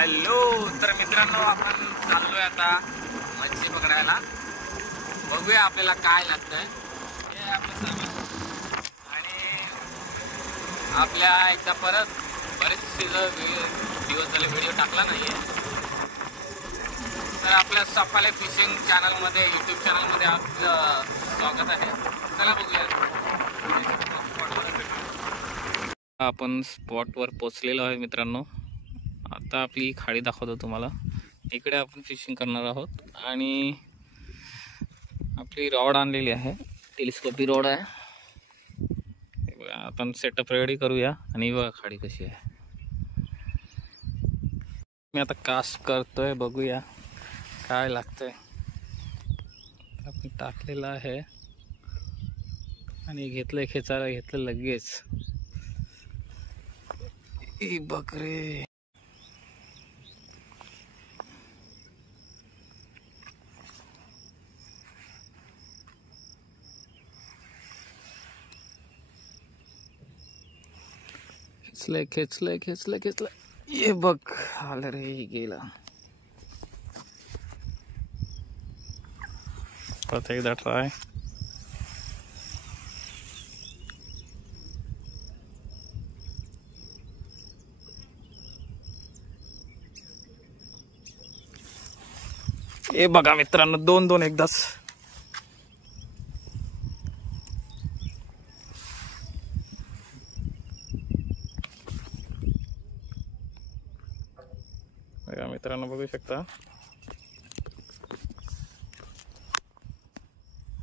Hello, तर मित्रांनो आपण चाललोय आता मच्छी पकडायला. बघूया आपल्याला काय लागतंय. हे आपलं सामान आणि आपल्या एकदा परत बरेचसे दिवस झाले व्हिडिओ टाकला नाहीये, तर आपल्या सफाले फिशिंग चॅनलमध्ये, यूट्यूब चॅनलमध्ये आपलं स्वागत आहे. चला बघूया. आपण स्पॉटवर पोचलेलो आहे मित्रांनो. आता आपली खाडी दाखवतो तुम्हाला. इकडे आपण फिशिंग करणार आहोत आणि आपली रॉड आणलेली आहे, टेलिस्कोपी रॉड आहे. आपण सेटअप रेडी करूया आणि बघा खाडी कशी आहे. मी आता कास्ट करतोय, बघूया काय लागतंय. आपण टाकलेलं आहे आणि घेतलंय, खेचायला घेतलं लगेच. ई बकरे, खेचलंय. ये बघ, आलं रे, गेला. परत एकदा ट्राय. हे बघा मित्रांनो, दोन एकदाच. बघा मित्रांनो, बघू शकता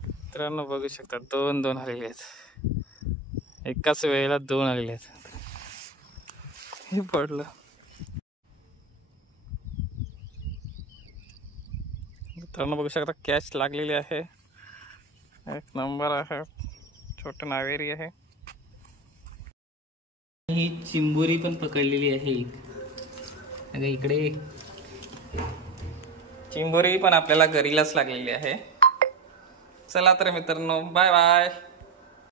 मित्रांनो, बघू शकता दोन आलेले आहेत. एकाच वेळेला दोन आलेले आहेत. हे पडलं. मित्रांनो बघू शकता, कॅच लागलेली आहे. एक नंबर आहे. छोट नावेरी आहे. ही चिंबोरी पण पकडलेली आहे. इकडे चिंबोरी पण आपल्याला गरीलाच लागलेली आहे. चला तर मित्रांनो, बाय बाय.